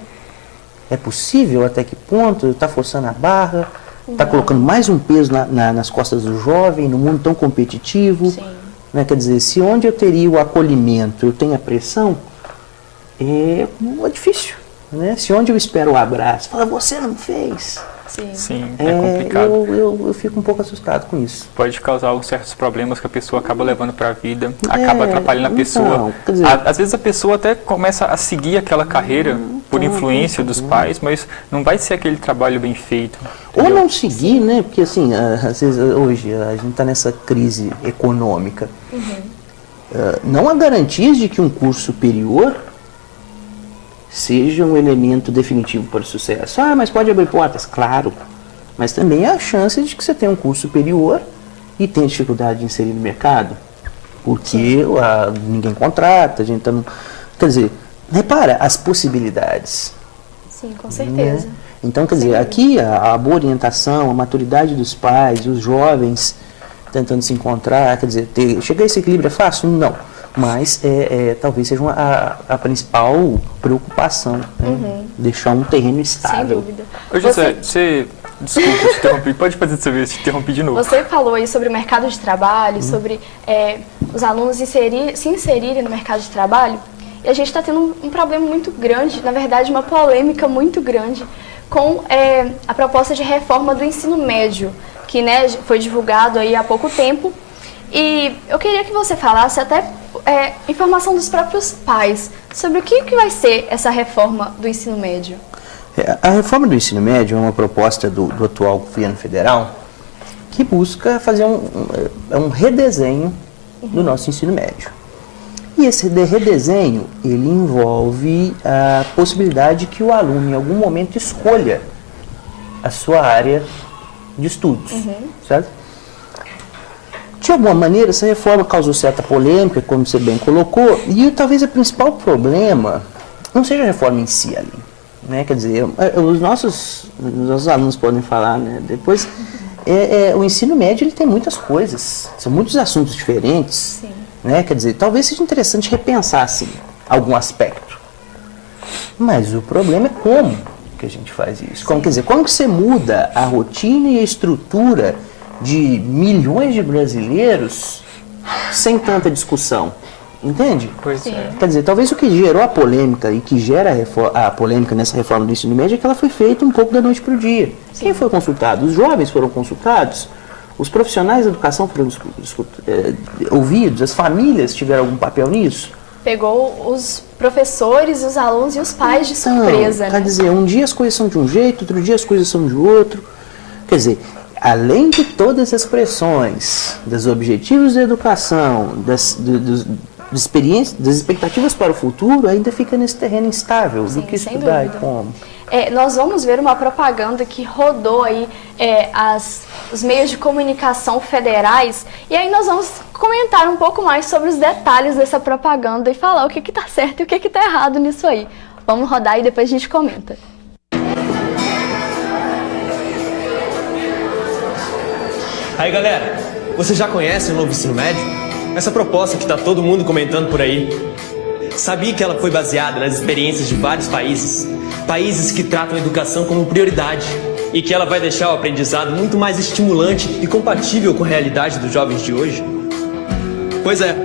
É possível? Até que ponto? Está forçando a barra? Está colocando mais um peso nas costas do jovem, no mundo tão competitivo? Sim. Né? Quer dizer, se onde eu teria o acolhimento eu tenho a pressão, é difícil. Né? Se onde eu espero o abraço, fala, você não fez. Sim, é complicado. Eu fico um pouco assustado com isso. Pode causar certos problemas que a pessoa acaba levando para a vida, acaba atrapalhando a pessoa. Então, quer dizer, Às vezes a pessoa até começa a seguir aquela carreira por influência dos pais, mas não vai ser aquele trabalho bem feito. Ou não seguir, né? Porque assim, às vezes hoje a gente está nessa crise econômica. Não há garantias de que um curso superior seja um elemento definitivo para o sucesso. Ah, mas pode abrir portas? Claro. Mas também há a chance de que você tenha um curso superior e tenha dificuldade de inserir no mercado. Porque ninguém contrata, a gente não... Quer dizer, repara as possibilidades. Sim, com certeza. Né? Então, quer dizer, aqui a boa orientação, a maturidade dos pais, os jovens tentando se encontrar, quer dizer, chegar a esse equilíbrio é fácil? Não. Mas talvez seja a principal preocupação, né? Deixar um terreno estável. Sem dúvida. Ô, José, desculpa te interromper, pode fazer dessa vez, te interrompi de novo. Você falou aí sobre o mercado de trabalho, sobre os alunos se inserirem no mercado de trabalho, e a gente está tendo um problema muito grande, na verdade uma polêmica muito grande, com a proposta de reforma do ensino médio, que né, foi divulgado aí há pouco tempo. E eu queria que você falasse até informação dos próprios pais sobre o que vai ser essa reforma do ensino médio. A reforma do ensino médio é uma proposta do atual governo federal que busca fazer um redesenho do nosso ensino médio. E esse redesenho, ele envolve a possibilidade que o aluno, em algum momento, escolha a sua área de estudos, certo? De alguma maneira, essa reforma causou certa polêmica, como você bem colocou, e talvez o principal problema não seja a reforma em si ali. Né? Quer dizer, os nossos alunos podem falar, né? Depois, o ensino médio ele tem muitas coisas, são muitos assuntos diferentes. Né? Quer dizer, talvez seja interessante repensar assim, algum aspecto. Mas o problema é como que a gente faz isso. Como, quer dizer, como que você muda a rotina e a estrutura de milhões de brasileiros sem tanta discussão, entende? Pois é. Quer dizer, talvez o que gerou a polêmica e que gera a polêmica nessa reforma do ensino médio é que ela foi feita um pouco da noite para o dia. Sim. Quem foi consultado? Os jovens foram consultados? Os profissionais da educação foram ouvidos? As famílias tiveram algum papel nisso? Pegou os professores, os alunos e os pais de surpresa, quer dizer, um dia as coisas são de um jeito, outro dia as coisas são de outro. Quer dizer, além de todas as pressões, dos objetivos da educação, das expectativas para o futuro, ainda fica nesse terreno instável. Sim, do que estudar e como. Nós vamos ver uma propaganda que rodou aí os meios de comunicação federais. E aí nós vamos comentar um pouco mais sobre os detalhes dessa propaganda e falar o que está certo e o que está errado nisso aí. Vamos rodar e depois a gente comenta. Aí galera, você já conhece o novo ensino médio? Essa proposta que está todo mundo comentando por aí. Sabia que ela foi baseada nas experiências de vários países? Países que tratam a educação como prioridade. E que ela vai deixar o aprendizado muito mais estimulante e compatível com a realidade dos jovens de hoje? Pois é,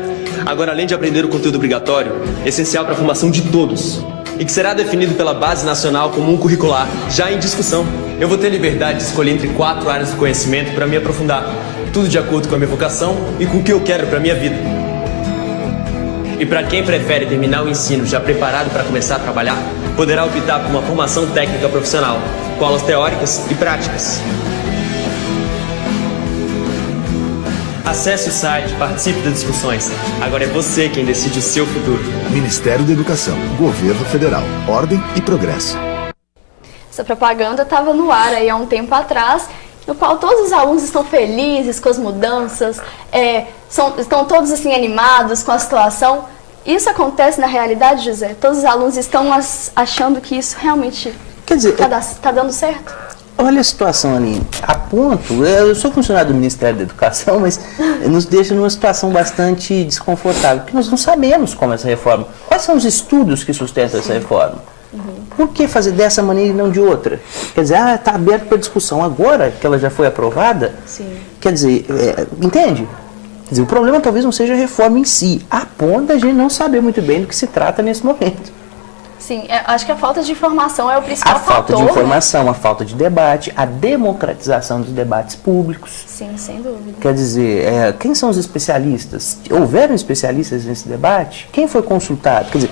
agora além de aprender o conteúdo obrigatório, essencial para a formação de todos, e que será definido pela Base Nacional Comum Curricular, já em discussão, eu vou ter liberdade de escolher entre 4 áreas do conhecimento para me aprofundar, tudo de acordo com a minha vocação e com o que eu quero para a minha vida. E para quem prefere terminar o ensino já preparado para começar a trabalhar, poderá optar por uma formação técnica profissional, com aulas teóricas e práticas. Acesse o site, participe das discussões. Agora é você quem decide o seu futuro. Ministério da Educação, Governo Federal, Ordem e Progresso. Essa propaganda estava no ar aí há um tempo atrás, no qual todos os alunos estão felizes com as mudanças, estão todos assim animados com a situação. Isso acontece na realidade, José? Todos os alunos estão achando que isso realmente está dando certo? Olha a situação ali, a ponto, eu sou funcionário do Ministério da Educação, mas nos deixa numa situação bastante desconfortável, porque nós não sabemos como essa reforma, quais são os estudos que sustentam essa reforma. Por que fazer dessa maneira e não de outra? Quer dizer, está aberto para discussão agora que ela já foi aprovada? Sim. Quer dizer, entende? Quer dizer, o problema talvez não seja a reforma em si, a ponto da gente não saber muito bem do que se trata nesse momento. Sim, acho que a falta de informação é o principal fator. A falta de informação, a falta de debate, a democratização dos debates públicos. Sim, sem dúvida. Quer dizer, quem são os especialistas? Houveram especialistas nesse debate? Quem foi consultado? Quer dizer,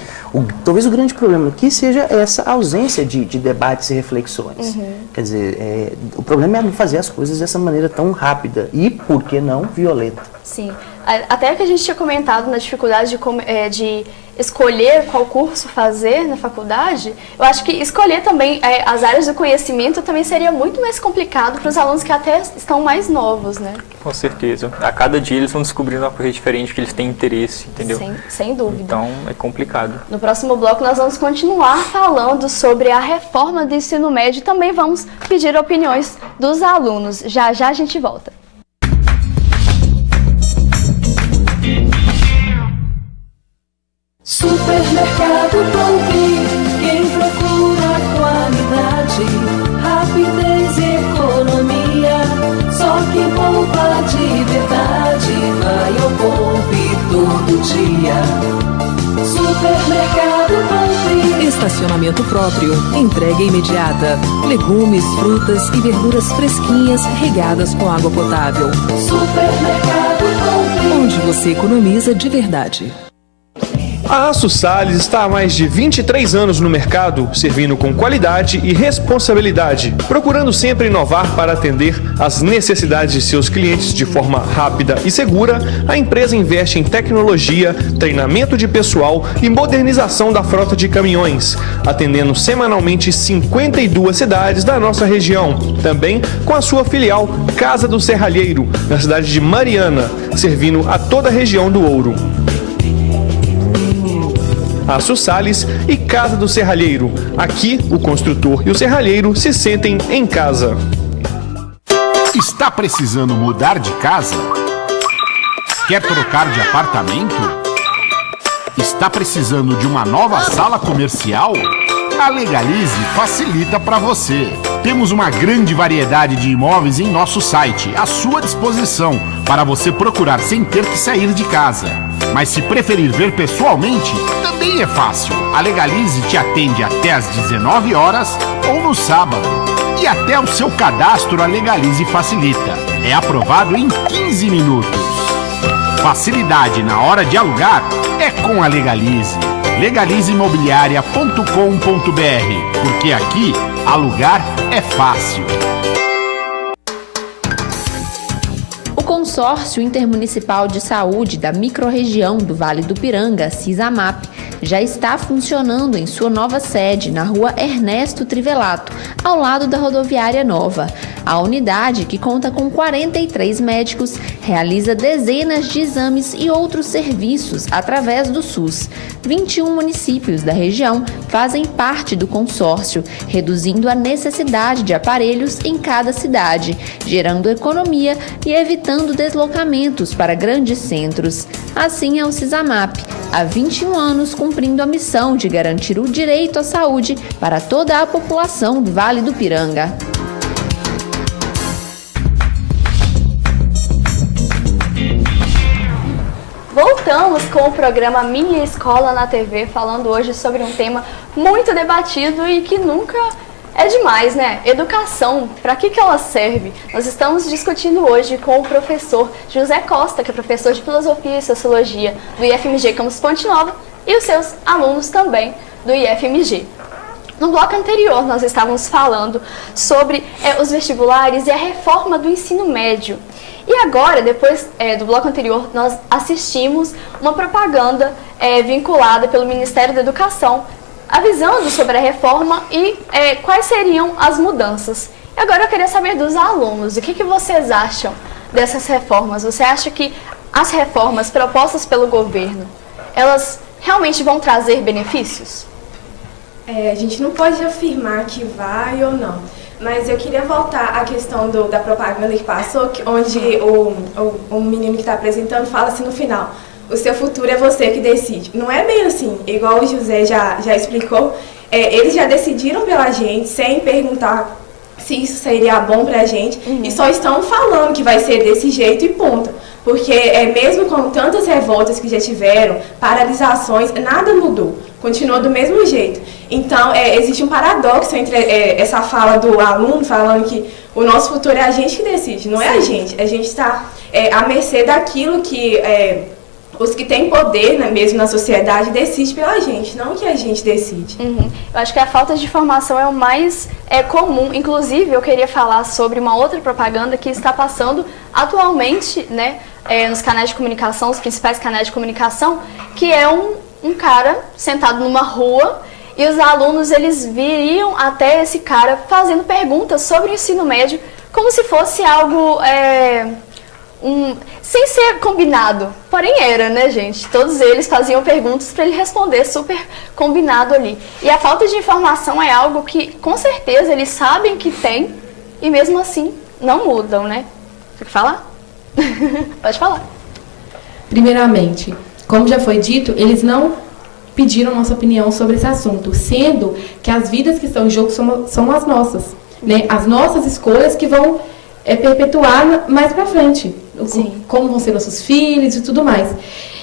talvez o grande problema aqui seja essa ausência de debates e reflexões. Quer dizer, o problema é não fazer as coisas dessa maneira tão rápida e, por que não, violenta. Sim, até que a gente tinha comentado na dificuldade de escolher qual curso fazer na faculdade, eu acho que escolher também as áreas do conhecimento também seria muito mais complicado para os alunos que até estão mais novos, né? Com certeza. A cada dia eles vão descobrindo uma coisa diferente que eles têm interesse, entendeu? Sem dúvida. Então é complicado. No próximo bloco nós vamos continuar falando sobre a reforma do ensino médio e também vamos pedir opiniões dos alunos. Já já a gente volta. Supermercado Pão, quem procura qualidade, rapidez e economia, só quem poupa de verdade vai ao Pompe todo dia. Supermercado Pão, estacionamento próprio, entrega imediata, legumes, frutas e verduras fresquinhas regadas com água potável. Supermercado Pão, onde você economiza de verdade. A Aço Sales está há mais de 23 anos no mercado, servindo com qualidade e responsabilidade, procurando sempre inovar para atender às necessidades de seus clientes de forma rápida e segura. A empresa investe em tecnologia, treinamento de pessoal e modernização da frota de caminhões, atendendo semanalmente 52 cidades da nossa região, também com a sua filial Casa do Serralheiro, na cidade de Mariana, servindo a toda a região do Ouro. Aço Sales e Casa do Serralheiro. Aqui, o construtor e o serralheiro se sentem em casa. Está precisando mudar de casa? Quer trocar de apartamento? Está precisando de uma nova sala comercial? A Legalize facilita para você. Temos uma grande variedade de imóveis em nosso site, à sua disposição, para você procurar sem ter que sair de casa. Mas se preferir ver pessoalmente, também é fácil. A Legalize te atende até às 19 horas ou no sábado. E até o seu cadastro a Legalize facilita. É aprovado em 15 minutos. Facilidade na hora de alugar é com a Legalize. Legalizeimobiliaria.com.br, porque aqui alugar é fácil. O Consórcio Intermunicipal de Saúde da Microrregião do Vale do Piranga, CISAMAP, já está funcionando em sua nova sede, na rua Ernesto Trivelato, ao lado da Rodoviária Nova. A unidade, que conta com 43 médicos, realiza dezenas de exames e outros serviços através do SUS. 21 municípios da região fazem parte do consórcio, reduzindo a necessidade de aparelhos em cada cidade, gerando economia e evitando deslocamentos para grandes centros. Assim é o Cisamap, há 21 anos cumprindo a missão de garantir o direito à saúde para toda a população do Vale do Piranga. Voltamos com o programa Minha Escola na TV, falando hoje sobre um tema muito debatido e que nunca é demais, né? Educação, para que ela serve? Nós estamos discutindo hoje com o professor José Costa, que é professor de Filosofia e Sociologia do IFMG Campus Ponte Nova, e os seus alunos também do IFMG. No bloco anterior, nós estávamos falando sobre os vestibulares e a reforma do ensino médio. E agora, depois do bloco anterior, nós assistimos uma propaganda vinculada pelo Ministério da Educação, avisando sobre a reforma e quais seriam as mudanças. E agora eu queria saber dos alunos, o que vocês acham dessas reformas? Você acha que as reformas propostas pelo governo, elas realmente vão trazer benefícios? A gente não pode afirmar que vai ou não, mas eu queria voltar à questão da propaganda que passou, onde o menino que está apresentando fala assim no final: o seu futuro é você que decide. Não é bem assim, igual o José já explicou, eles já decidiram pela gente, sem perguntar se isso seria bom pra gente, e só estão falando que vai ser desse jeito e ponto. Porque mesmo com tantas revoltas que já tiveram, paralisações, nada mudou, continuou do mesmo jeito. Então, existe um paradoxo entre essa fala do aluno falando que o nosso futuro é a gente que decide, não é a gente está à mercê daquilo que os que têm poder, né, mesmo na sociedade, decidem pela gente, não que a gente decide. Eu acho que a falta de informação é o mais comum. Inclusive, eu queria falar sobre uma outra propaganda que está passando atualmente, né, nos canais de comunicação, os principais canais de comunicação, que é um cara sentado numa rua e os alunos, eles viriam até esse cara fazendo perguntas sobre o ensino médio como se fosse algo... sem ser combinado, porém era, né, gente? Todos eles faziam perguntas para ele responder, super combinado ali. E a falta de informação é algo que, com certeza, eles sabem que tem e mesmo assim não mudam, né? Você quer falar? Pode falar. Primeiramente, como já foi dito, eles não pediram nossa opinião sobre esse assunto, sendo que as vidas que estão em jogo são as nossas, né? As nossas escolhas que vão perpetuar mais pra frente. Sim. Como vão ser nossos filhos e tudo mais.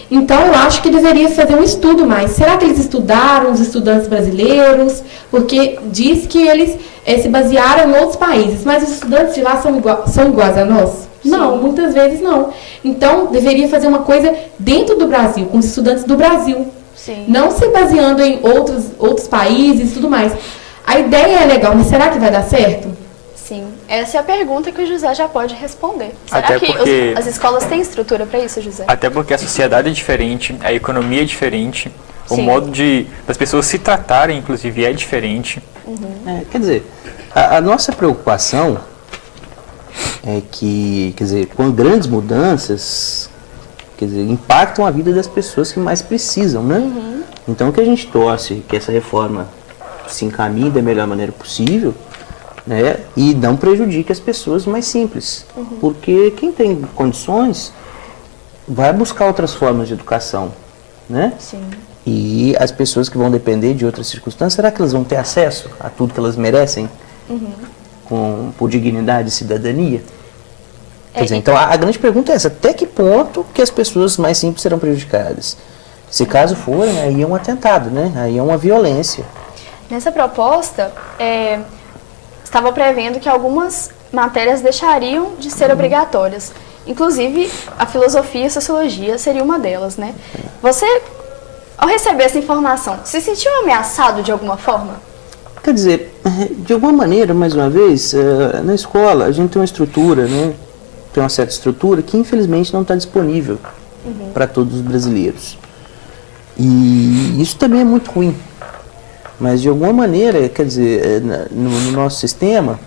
Então, eu acho que deveria fazer um estudo mais. Será que eles estudaram, os estudantes brasileiros? Porque diz que eles se basearam em outros países, mas os estudantes de lá são iguais a nós? Sim. Não, muitas vezes não. Então, deveria fazer uma coisa dentro do Brasil, com os estudantes do Brasil. Sim. Não se baseando em outros países e tudo mais. A ideia é legal, mas será que vai dar certo? Sim, essa é a pergunta que o José já pode responder. Será Até que porque... as escolas têm estrutura para isso, José? Até porque a sociedade é diferente, a economia é diferente, o modo das pessoas se tratarem, inclusive, é diferente. Quer dizer, a nossa preocupação é que, quer dizer, com grandes mudanças, quer dizer, impactam a vida das pessoas que mais precisam, né? Então, o que a gente torce que essa reforma se encaminhe da melhor maneira possível, né, e não prejudique as pessoas mais simples. Porque quem tem condições vai buscar outras formas de educação, né? Sim. E as pessoas que vão depender de outras circunstâncias, será que elas vão ter acesso a tudo que elas merecem por dignidade e cidadania? Quer dizer, então a grande pergunta é essa: até que ponto que as pessoas mais simples serão prejudicadas? Se caso forem, aí é um atentado, né? Aí é uma violência. Nessa proposta, estava prevendo que algumas matérias deixariam de ser obrigatórias. Inclusive, a filosofia e a sociologia seria uma delas, né? Você, ao receber essa informação, se sentiu ameaçado de alguma forma? Quer dizer, de alguma maneira, mais uma vez, na escola a gente tem uma estrutura, né? Tem uma certa estrutura que infelizmente não está disponível para todos os brasileiros. E isso também é muito ruim. Mas de alguma maneira, quer dizer, no nosso sistema,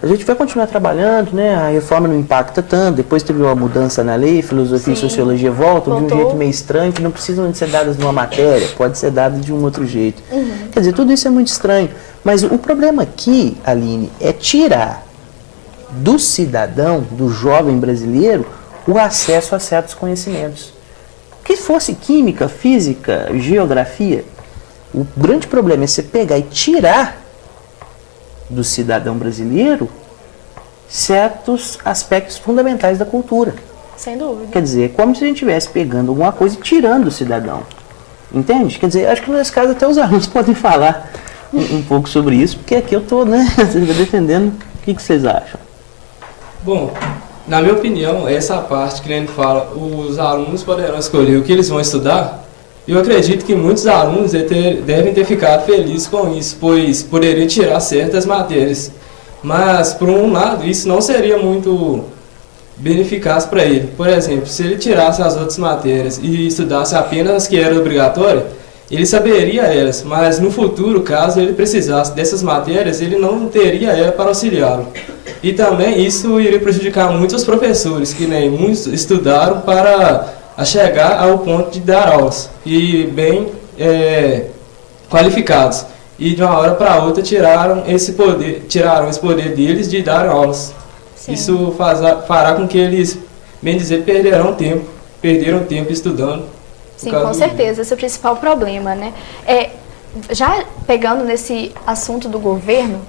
a gente vai continuar trabalhando, né? A reforma não impacta tanto, depois teve uma mudança na lei, filosofia e sociologia voltam de um jeito meio estranho, que não precisam de ser dadas numa matéria, pode ser dada de um outro jeito. Quer dizer, tudo isso é muito estranho. Mas o problema aqui, Aline, é tirar do cidadão, do jovem brasileiro, o acesso a certos conhecimentos. Que fosse química, física, geografia, o grande problema é você pegar e tirar do cidadão brasileiro certos aspectos fundamentais da cultura. Sem dúvida. Quer dizer, é como se a gente estivesse pegando alguma coisa e tirando do cidadão. Entende? Quer dizer, acho que nesse caso até os alunos podem falar um pouco sobre isso, porque aqui eu estou, né, defendendo. O que vocês acham? Bom, na minha opinião, essa parte que ele fala, os alunos poderão escolher o que eles vão estudar. Eu acredito que muitos alunos devem ter ficado felizes com isso, pois poderiam tirar certas matérias. Mas, por um lado, isso não seria muito beneficaz para ele. Por exemplo, se ele tirasse as outras matérias e estudasse apenas as que eram obrigatórias, ele saberia elas, mas no futuro, caso ele precisasse dessas matérias, ele não teria ela para auxiliá-lo. E também isso iria prejudicar muitos professores, que nem muitos estudaram para chegar ao ponto de dar aulas, e bem qualificados. E de uma hora para outra tiraram esse poder deles de dar aulas. Sim. Isso fará com que eles, bem dizer, perderam tempo estudando. Sim, com certeza, esse é o principal problema, né? Já pegando nesse assunto do governo,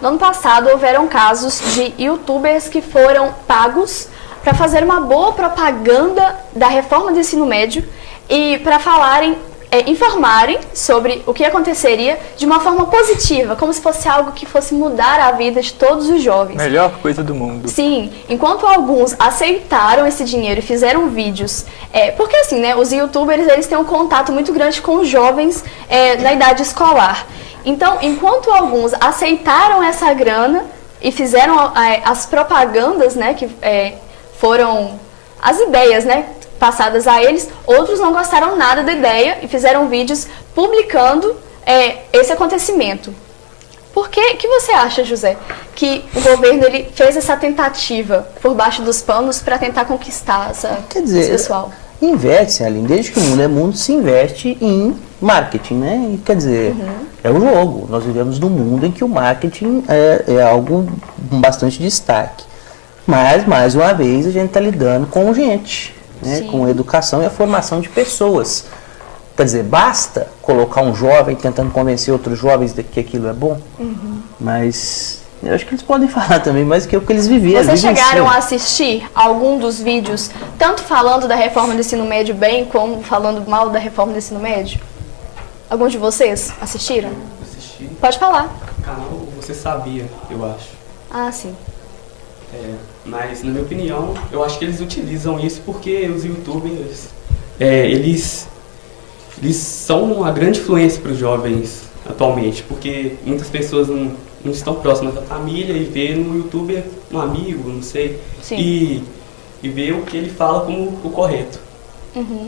no ano passado houveram casos de youtubers que foram pagos para fazer uma boa propaganda da reforma do ensino médio e para informarem sobre o que aconteceria de uma forma positiva, como se fosse algo que fosse mudar a vida de todos os jovens. Melhor coisa do mundo. Sim, enquanto alguns aceitaram esse dinheiro e fizeram vídeos, porque assim, né, os youtubers eles têm um contato muito grande com os jovens na idade escolar. Então, enquanto alguns aceitaram essa grana e fizeram as propagandas, né, que foram as ideias, né, passadas a eles, outros não gostaram nada da ideia e fizeram vídeos publicando esse acontecimento. Por que você acha, José, que o governo ele fez essa tentativa por baixo dos panos para tentar conquistar esse pessoal? Investe, Aline, desde que o mundo é mundo, se investe em marketing, né? E, quer dizer, é o jogo. Nós vivemos num mundo em que o marketing é algo com bastante destaque. Mas, mais uma vez, a gente está lidando com gente, né? Com a educação e a formação de pessoas. Quer dizer, basta colocar um jovem tentando convencer outros jovens de que aquilo é bom? Mas eu acho que eles podem falar também, mas que é o que eles viveram. Vocês chegaram a assistir algum dos vídeos, tanto falando da reforma do ensino médio bem, como falando mal da reforma do ensino médio? Alguns de vocês assistiram? Assisti. Pode falar. Canal Você Sabia, eu acho. Ah, sim. Mas, na minha opinião, eu acho que eles utilizam isso porque os youtubers, eles são uma grande influência para os jovens atualmente, porque muitas pessoas não estão próximas da família e vê no youtuber um amigo, não sei, e vê o que ele fala como o correto.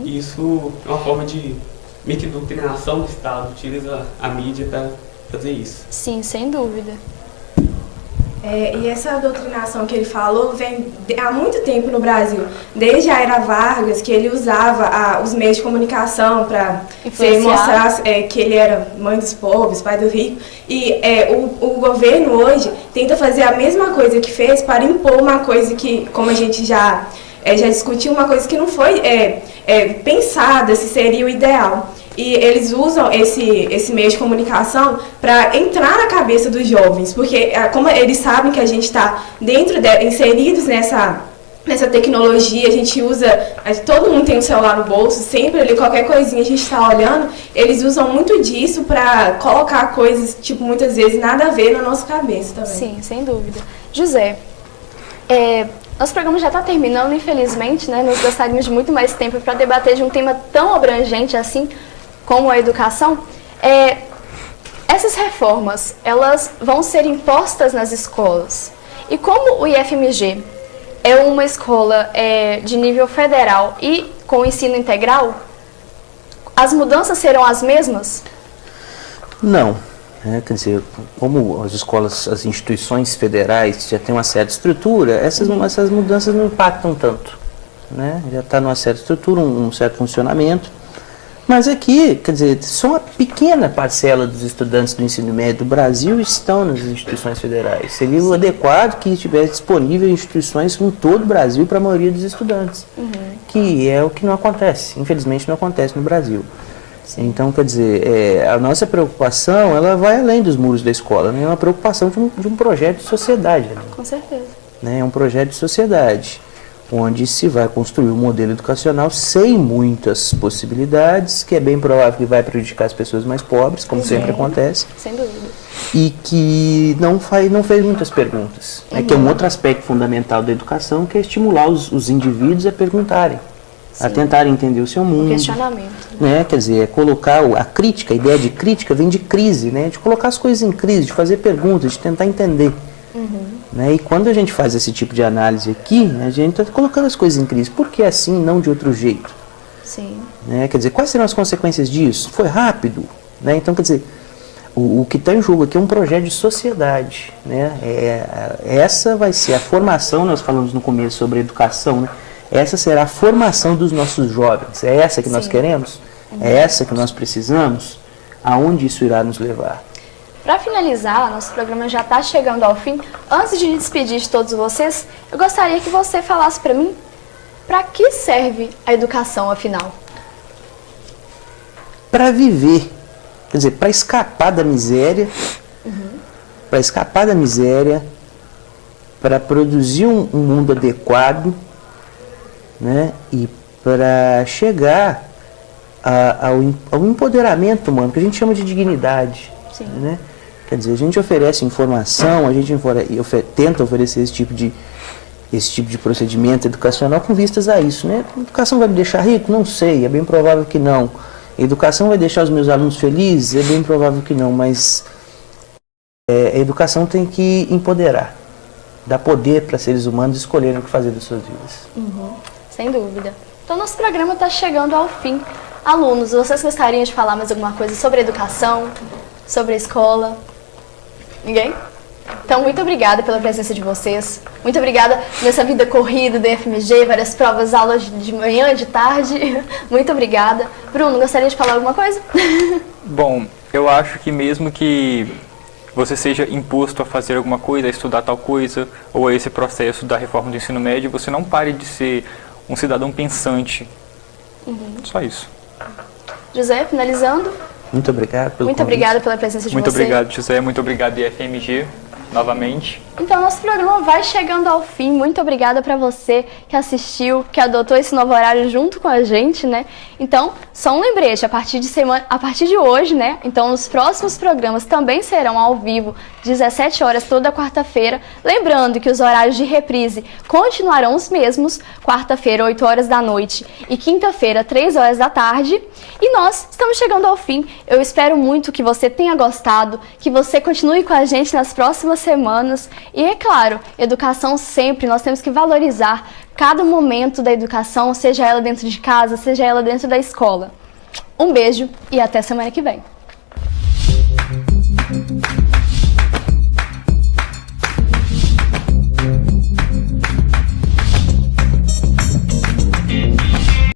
Isso é uma forma de meio que doutrinação do Estado, utiliza a mídia para fazer isso. Sim, sem dúvida. E essa doutrinação que ele falou vem há muito tempo no Brasil, desde a era Vargas, que ele usava os meios de comunicação para mostrar que ele era mãe dos pobres, pai do rico. E o governo hoje tenta fazer a mesma coisa que fez para impor uma coisa que, como a gente já discutiu, uma coisa que não foi pensada se seria o ideal. E eles usam esse meio de comunicação para entrar na cabeça dos jovens, porque como eles sabem que a gente está inseridos nessa tecnologia, a gente usa, todo mundo tem um celular no bolso, sempre ali, qualquer coisinha a gente está olhando, eles usam muito disso para colocar coisas, tipo, muitas vezes nada a ver na nossa cabeça também. Sim, sem dúvida. José, nosso programa já está terminando, infelizmente, né? Nós gostaríamos de muito mais tempo para debater de um tema tão abrangente assim, como a educação. Essas reformas, elas vão ser impostas nas escolas. E como o IFMG é uma escola de nível federal e com ensino integral, as mudanças serão as mesmas? Não. Quer dizer, como as escolas, as instituições federais já têm uma certa estrutura, essas mudanças não impactam tanto. Né? Já está numa certa estrutura, um certo funcionamento. Mas aqui, quer dizer, só uma pequena parcela dos estudantes do ensino médio do Brasil estão nas instituições federais. Seria o adequado que estivesse disponível em instituições em todo o Brasil para a maioria dos estudantes, que é o que não acontece, infelizmente não acontece no Brasil. Então, quer dizer, a nossa preocupação, ela vai além dos muros da escola, né? É uma preocupação de um projeto de sociedade. Né? Com certeza. É um projeto de sociedade, onde se vai construir um modelo educacional sem muitas possibilidades, que é bem provável que vai prejudicar as pessoas mais pobres, como sempre acontece. Sem dúvida. E que não fez muitas perguntas. Que é um outro aspecto fundamental da educação, que é estimular os indivíduos a perguntarem, a tentarem entender o seu mundo. Questionamento. Né? Quer dizer, colocar a crítica, a ideia de crítica vem de crise, né? De colocar as coisas em crise, de fazer perguntas, de tentar entender. Né? E quando a gente faz esse tipo de análise aqui, a gente está colocando as coisas em crise. Por que assim, não de outro jeito? Sim. Né? Quer dizer, quais serão as consequências disso? Foi rápido? Né? Então, quer dizer, o que está em jogo aqui é um projeto de sociedade. Né? Essa vai ser a formação, nós falamos no começo sobre educação, né? Essa será a formação dos nossos jovens. É essa que nós queremos? É essa que nós precisamos? Aonde isso irá nos levar? Para finalizar, nosso programa já está chegando ao fim. Antes de me despedir de todos vocês, eu gostaria que você falasse para mim para que serve a educação, afinal? Para viver, quer dizer, para escapar da miséria, para produzir um mundo adequado, né? E para chegar ao empoderamento humano, que a gente chama de dignidade. Né? Quer dizer, a gente oferece informação, a gente tenta oferecer esse tipo de procedimento educacional com vistas a isso. Né? A educação vai me deixar rico? Não sei, é bem provável que não. A educação vai deixar os meus alunos felizes? É bem provável que não, mas a educação tem que empoderar, dar poder para seres humanos escolherem o que fazer das suas vidas. Sem dúvida. Então, nosso programa está chegando ao fim. Alunos, vocês gostariam de falar mais alguma coisa sobre a educação, sobre a escola? Ninguém? Então, muito obrigada pela presença de vocês. Muito obrigada nessa vida corrida do FMG, várias provas, aulas de manhã, de tarde. Muito obrigada. Bruno, gostaria de falar alguma coisa? Bom, eu acho que mesmo que você seja imposto a fazer alguma coisa, a estudar tal coisa, ou a esse processo da reforma do ensino médio, você não pare de ser um cidadão pensante. Só isso. José, finalizando. Muito obrigado pelo Muito obrigada pela presença de vocês. vocês. Muito obrigado, José. Muito obrigado, IFMG, novamente. Então, nosso programa vai chegando ao fim. Muito obrigada para você que assistiu, que adotou esse novo horário junto com a gente, né? Então, só um lembrete, a partir de hoje, né? Então, os próximos programas também serão ao vivo, 17 horas toda quarta-feira. Lembrando que os horários de reprise continuarão os mesmos, quarta-feira, 8 horas da noite e quinta-feira, 3 horas da tarde. E nós estamos chegando ao fim. Eu espero muito que você tenha gostado, que você continue com a gente nas próximas semanas. E é claro, educação sempre, nós temos que valorizar cada momento da educação, seja ela dentro de casa, seja ela dentro da escola. Um beijo e até semana que vem.